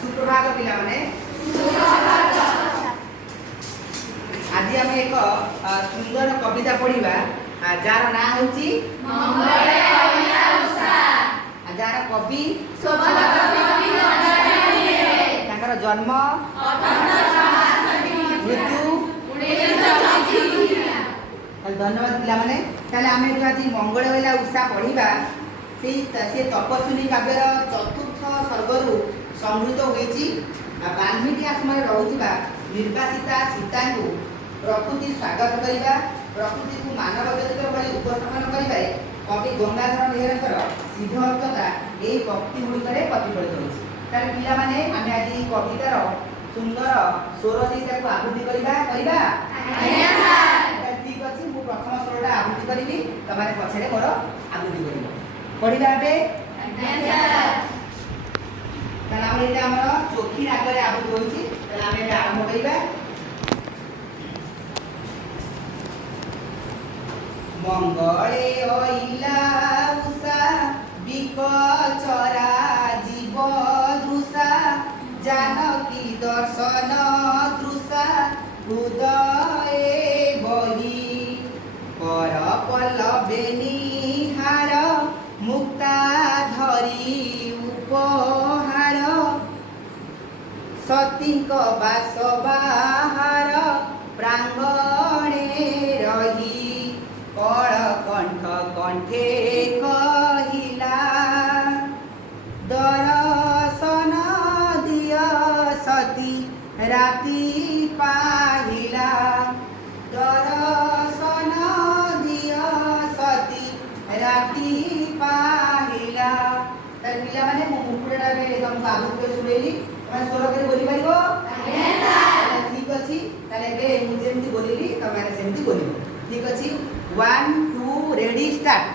सुप्रभात पिला माने आज आम एक सुंदर कविता पढ़ा जार ना हूँ जार कवि जन्म मृत्यु धन्यवाद पिला माने आम जो आज मंगल वेला उषा पढ़ा से तपस्विनी काव्यर चतुर्थ सर्गरु संहृत होती वाल्मीकि आश्रम रोचा निर्वासिता सीता को प्रकृति स्वागत करने प्रकृति को मानव चरित्र भाई उपस्थापन करें कवि गंगाधर मेहर सिद्धार्थता यही पक्ति गुड़िक प्रतिफलित होती पिला माने आम आज कवितार सुंदर स्वर से आहुति करवा ठीक अच्छे मुझे प्रथम स्वरटा आहुति करी तुम पछे मोर आहुति कर पढ़ा आम चोखी रागर आहुति होती आरंभ करवा मंगले अइला उषा विकचरा जीव दृशा जानकी दर्शन दृशा हृदय बही कर पल्लवे निहार मुक्ता धरी उपहार सतीक बास बाहार प्रांगणे रही कल कंठ कंठे कहिला दर्शन दिय सती राति पाहिला दर्शन दिय सती राति पाहिला पिला माने मो मुकुटटा तुमको आगुत कर शुणेली तुम स्वर कर बोली पार ठीक अच्छी मुझे बोलिली तुम सेमती बोल ठीक अच्छी 1 2 रेडी स्टार्ट